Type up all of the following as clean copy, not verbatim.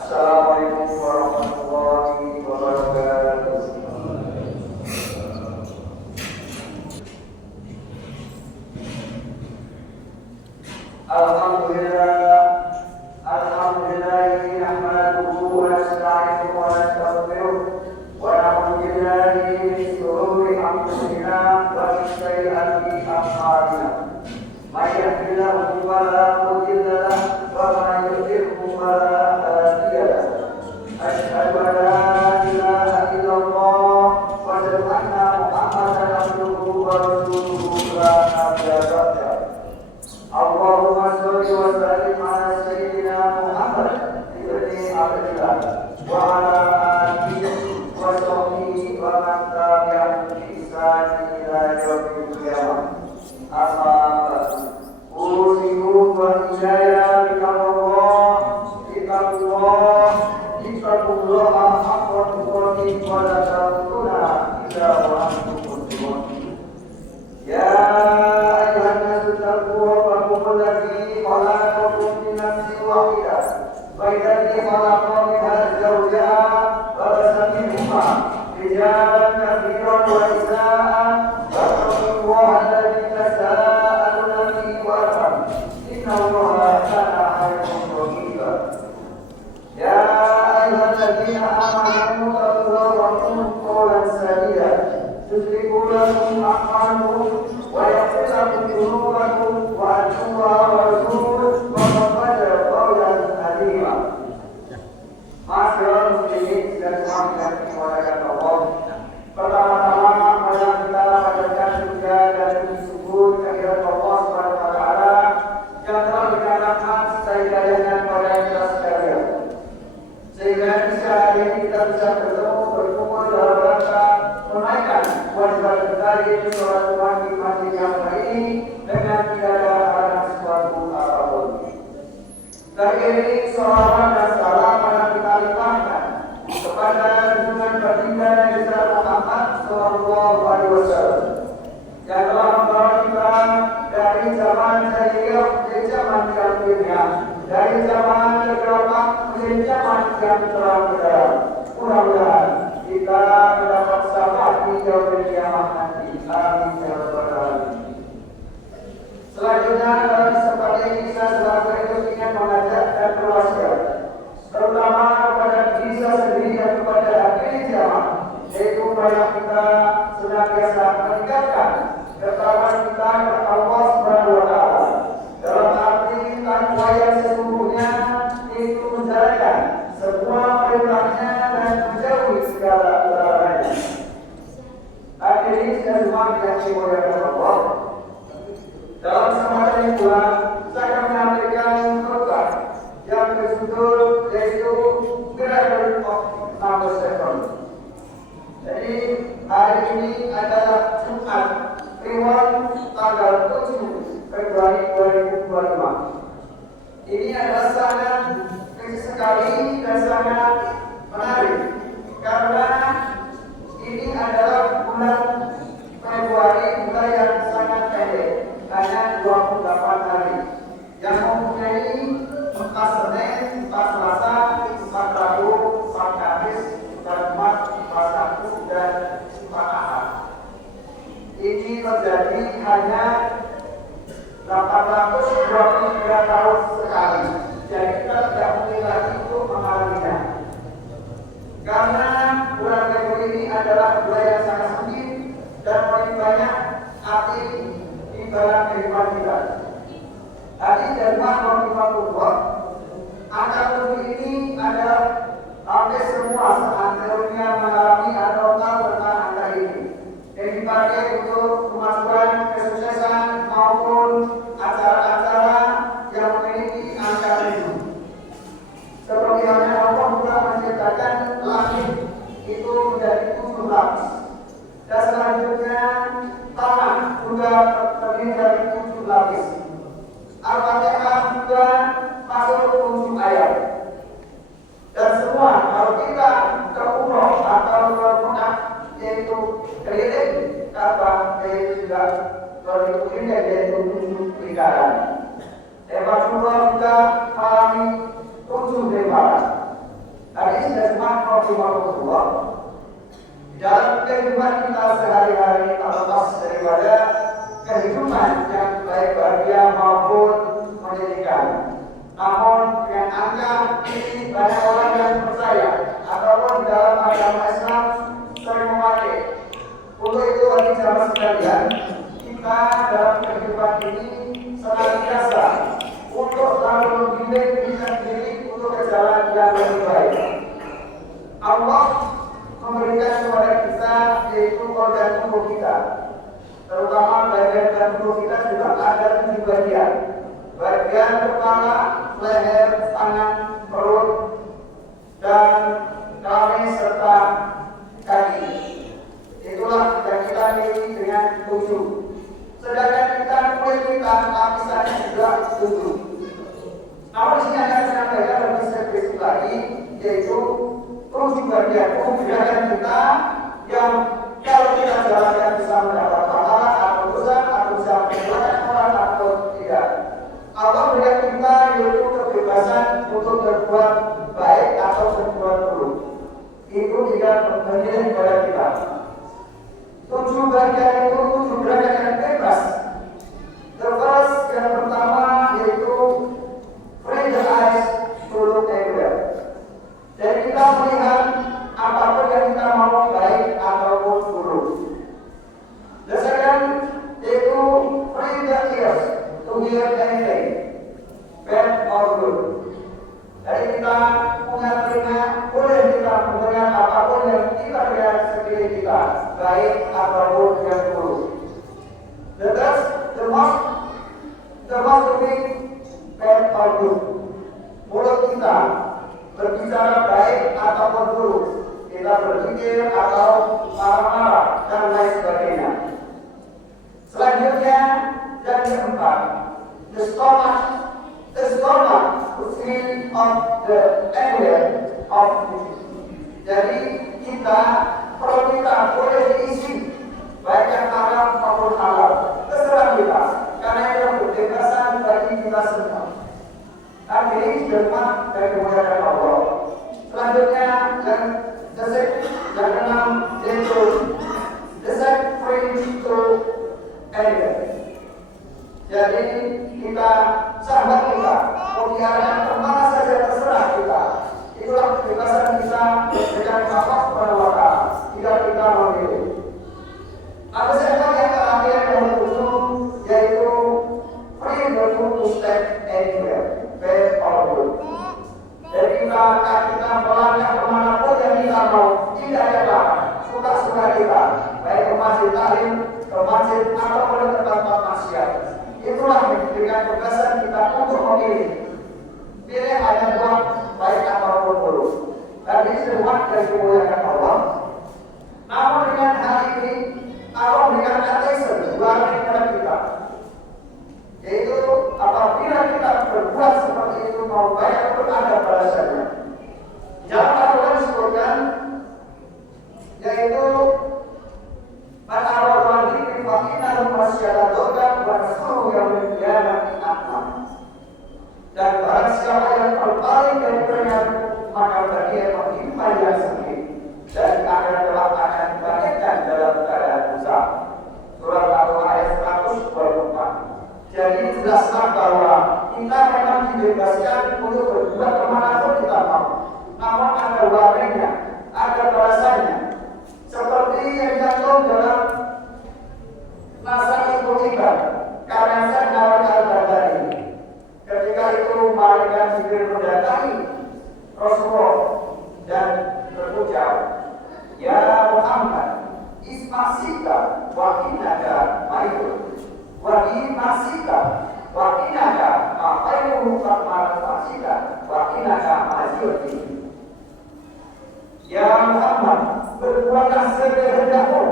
Assalamualaikum warahmatullahi wabarakatuh. Alhamdulillah, nahmaduhu wa nasta'inuhu wa nastaghfiruh wa na'udzu billahi min shururi anfusina wa min sayyiati a'malina. May yahdihillahu fala mudilla lahu wa may yudlilhu fala hadiya lahu. Asyhadu an la ilaha illallah wa asyhadu anna Muhammadan abduhu wa rasuluhu la nabiyya ba'dahu. Allahumma sholli wa sallim ala sayyidina Muhammad ibni Abdillah wa ala alihi wa sahbihi wa man tabi'ahum bi ihsan ila yaumil qiyamah. Amma ba'du. Usikum wa iyaya biqaulillah ittaqullaha haqqa tuqatih wa la tamutunna illa wa antum muslimun. Ya الذي خلقكم من نفس واحدة والذي خلق منها زوجها وبث منهما رجالا كثيرا ونساء واتقوا الله الذي تساءلون به والأرحام إن الله كان عليكم رقيبا. يا أيها الذين آمنوا اتقوا الله وقولوا قولا سديدا يصلح لكم أعمالكم ويغفر لكم ذنوبكم وأطيعوا الله ورسوله فقد فاز فوزا عظيما. Masyaallah muslimin dan muslimat yang dimuliakan Allah. Pertama-tama marilah kita panjatkan puja dan puji syukur kehadirat Allah Subhanahu wa taala yang telah memberikan rahmat serta hidayahnya kepada kita sekalian. Sehingga bisa hari ini kita bisa berkumpul dalam rangka menunaikan kewajiban kita yaitu sholat Jumat di masjid yang ini dengan tidak ada halangan sesuatu apapun. Kali ini sholawat dan salam akan kita limpahkan kepada junjungan baginda Nabi Muhammad Sallallahu Alaihi Wasallam yang telah membawa kita dari zaman jahiliyah ke zaman jahiliyah, dari zaman kegelapan ke zaman yang terang benderang. Mudah-mudahan kita mendapat syafaat di yaumil qiyamah nanti. Amin ya rabbal alamin. Selanjutnya dalam kesempatan ini saya selaku ingin mengajak dan berwasiat terutama kepada diri saya sendiri dan kepada akhir zaman, yaitu supaya kita senantiasa meningkatkan ketakwaan kita kepada Allah Subhanahu wa taala. Dalam arti takwa yang sesungguhnya itu menjalankan semua perintahnya dan menjauhi segala larangannya. Hadirin dan jemaah yang dimuliakan Allah, dalam kesempatan ini pula saya akan menyampaikan khutbah yang berjudul yaitu Miracle of Number 7. Jadi hari ini adalah Jumat Kliwon tanggal 7 Februari 2025. Ini adalah sangat sekali dan sangat menarik karena ini adalah bulan Februari, bulan yang sangat pendek, hanya 28 hari yang mempunyai 4 Senin, 4 Selasa, 4 Rabu, 4 Kamis, 4 Jumat, 4 Sabtu dan 4 Ahad. Ini terjadi hanya 823 tahun sekali. Jadi kita tidak mungkin lagi untuk mengalaminya. Karena bulan Februari ini adalah bulan yang sangat sempit dan paling banyak arti di dalam kehidupan kita. Hari Januari 2024, angka 7 ini adalah hampir semua seantero-nya mengalami atau tahu tentang angka ini. Yang dipakai untuk kemasukan kesuksesan maupun acara-acara yang memiliki angka itu. Seperti halnya Allah juga menciptakan langit itu menjadi 7 lapis. Dan selanjutnya tanah juga terdiri dari 7 lapis. Al-Fatihah juga masuk 7 ayat. Dan semua kalau kita ke umroh atau ke Mekah yaitu keliling Ka'bah yaitu juga berikutnya yaitu 7 lingkaran. Rasulullah juga mengalami 7 lingkaran. Namun dengan angka ini banyak orang yang percaya ataupun di dalam agama Islam sering memakai. Untuk itu bagi jamaah sekalian, kita dalam kehidupan ini senantiasa untuk selalu membimbing diri untuk ke jalan yang lebih baik. Allah memberikan kepada kita yaitu organ tubuh kita, terutama bagian tubuh kita juga ada 7 bagian. Bagian kepala, leher, tangan, perut, dan kami serta kaki. Itulah yang kita miliki dengan 7. Sedangkan kita kulit kita lapisannya juga 7. Namun di sini akan disampaikan lebih spesifik lagi, yaitu 7 bagian kemudian kita yang kalau kita jalankan bisa mendapat pahala atau dosa atau bisa menjalankan orang atau tidak. Allah berikan kita yaitu kebebasan untuk berbuat baik atau berbuat buruk. Itu juga memilih kepada kita. 7 bagian itu 7 bagian yang bebas. The first yang pertama yaitu free the eyes to look everywhere. Jadi kita melihat apapun yang kita mau baik ataupun buruk. The second yaitu free the ears to hear anything, bad or good. Jadi kita punya telinga, boleh kita mendengar apapun yang kita lihat sekeliling kita, baik ataupun yang buruk. The most thing, bad or good. Mulut kita berbicara baik ataupun buruk, kita berpikir atau marah-marah dan lain sebagainya. Selanjutnya yang keempat, the stomach to feel of the angle of it. Jadi kita perut kita boleh diisi baik yang halal maupun halal, terserah kita, karena itu kebebasan bagi kita semua. Tapi ini firman dari kemuliaan Allah. Selanjutnya yang keenam yaitu the free to anger. Jadi kita sahabat kita mau diarahkan kemana saja terserah kita. Itulah kebebasan kita dengan Allah Subhanahu wa Ta'ala. Tidak kita memilih. Ada sebuah yang terakhir yang berusul yaitu free the food to step anywhere, bad or good. Jadi kita melangkah kemanapun yang kita mau, tidak ada larang, suka-suka kita, baik ke masjid taklim, ke masjid ataupun ke tempat maksiat. Itulah dengan kebebasan kita untuk memilih. Pilih hanya buat baik ataupun buruk. Dan ini semua dari kemuliaan Allah. Namun dengan hal ini, Allah memberikan ateisme kepada kita. Yaitu apabila kita berbuat seperti itu mau baik ataupun ada balasannya. Jangan Allah disebutkan yaitu Al-Awwal di Fakinal Masyarakat Rasul yang menjadi akmal. Dan barang siapa yang berpaling dari peringatan maka dia menghimpan yang sendiri dan akan dibagikan dalam keadaan dosa. Surat Al-Qur'an ayat 124. Jadi jelaslah bahwa kita memang dibebaskan untuk berbuat kemanapun kita mau. Namun ada warnanya, ada balasannya. Seperti yang jatuh dalam Nasa Ibu Iban, karena saya al-Badari. Ketika itu malaikat Jibril mendatangi Rasulullah dan berucap, Ya Muhammad, ismasika wa innaka maitun. Wa imasika wa innaka ma'ayuhu fakmarasika wa innaka ma'asyuti. Ya Muhammad, berbuatlah sekehendakmu,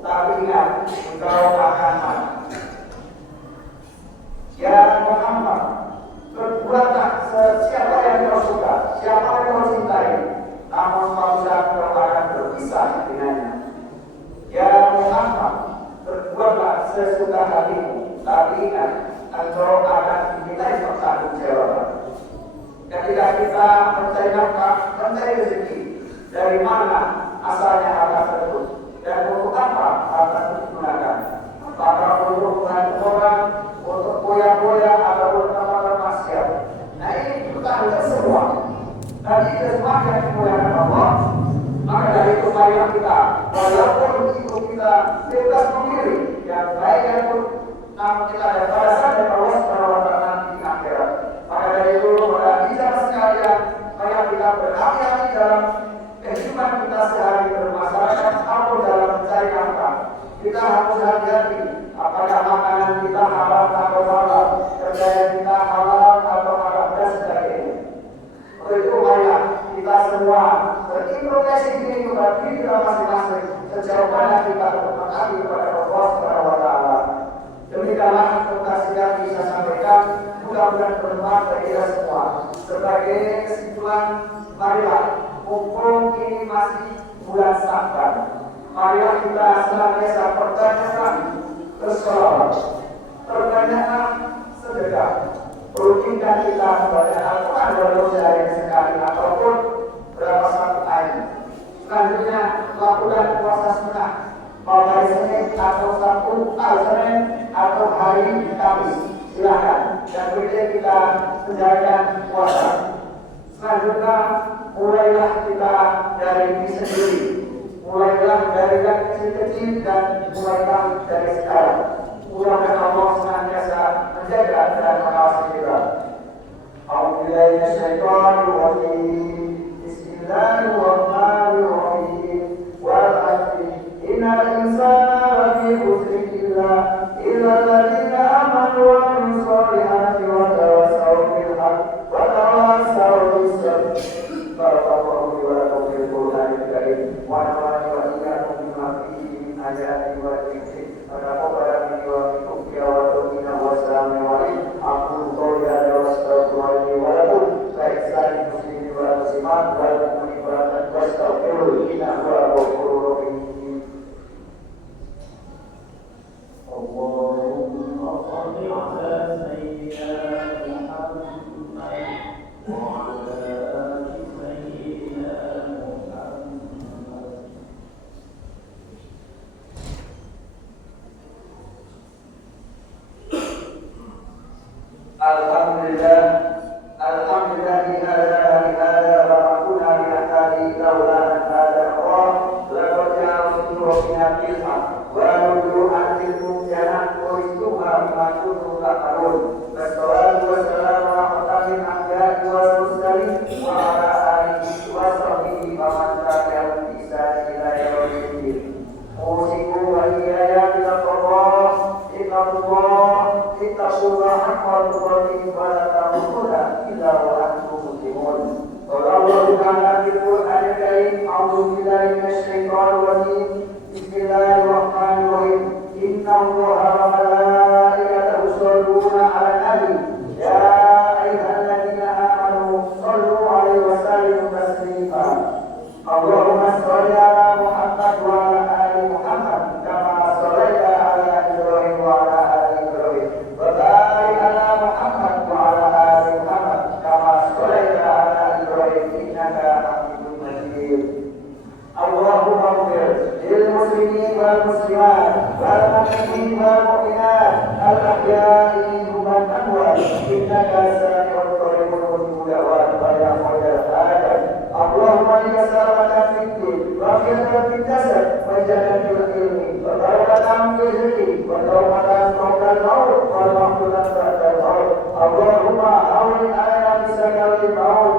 tapi ingat, engkau akan mati. Ya Muhammad, berbuatlah siapa yang kau suka, siapa yang kau cintai, namun apabila kau akan berpisah dengannya. Ya Muhammad, berbuatlah sesuka hatimu, tapi ingat, engkau akan dimintai pertanggungjawaban. Ketika kita mencari nafkah, mencari rezeki, dari mana asalnya harta tersebut dan untuk apa harta tersebut digunakan? Apakah untuk hubungan orang, untuk boya-boya ataupun tempat maksiat? Nah ini Dan itu semua yang dimuliakan Allah. Maka dari itu marilah kita, walaupun itu kita bebas memilih yang baik yang buruk, namun kita ada balasan dari Allah Subhanahu wa Ta'ala di akhirat. Maka dari itu, pada bijak sekalian, marilah kita berhati-hati dalam kehidupan kita sehari bermasyarakat atau dalam mencari nafkah. Kita harus hati-hati apakah makanan kita halal atau halal, kerjaan kita halal atau haram dan sebagainya. Untuk itu marilah kita semua berintrospeksi diri kepada diri kita masing-masing sejauh mana kita bertakwa kepada Allah Subhanahu wa Ta'ala. Demikianlah informasi yang bisa sampaikan, mudah-mudahan bermanfaat bagi kita semua. Sebagai kesimpulan, marilah mumpung ini masih bulan Sya'ban, marilah kita senantiasa perbanyakan bersolawat, perbanyakkan sedekah, rutinkan kita membaca Al-Quran walau sehari sekali ataupun berapa satu ayat. Selanjutnya lakukan puasa sunnah, mau hari Senin atau Sabtu, Senin atau hari Kamis, silakan. Dan berikutnya kita menjalankan puasa. Selanjutnya mulailah kita dari diri sendiri, mulailah dari yang kecil-kecil dan mulailah dari sekarang. Mudah-mudahan Allah senantiasa menjaga dan mengawasi kita. A'udzubillahi minasyaitonir rajim. Bismillahirrahmanirrahim. Wal 'asri innal insana lafi khusr illa alladziina aamanu wa 'amilus shalihati wa tawassaw bil haqqi wa tawassaw bis sabr. Barakallahu li wa lakum fil Qur'anil karim wa nafa'ani wa iyyakum bima fihi min ayati wa dzikri. Allahumma awin ala bisa kali maut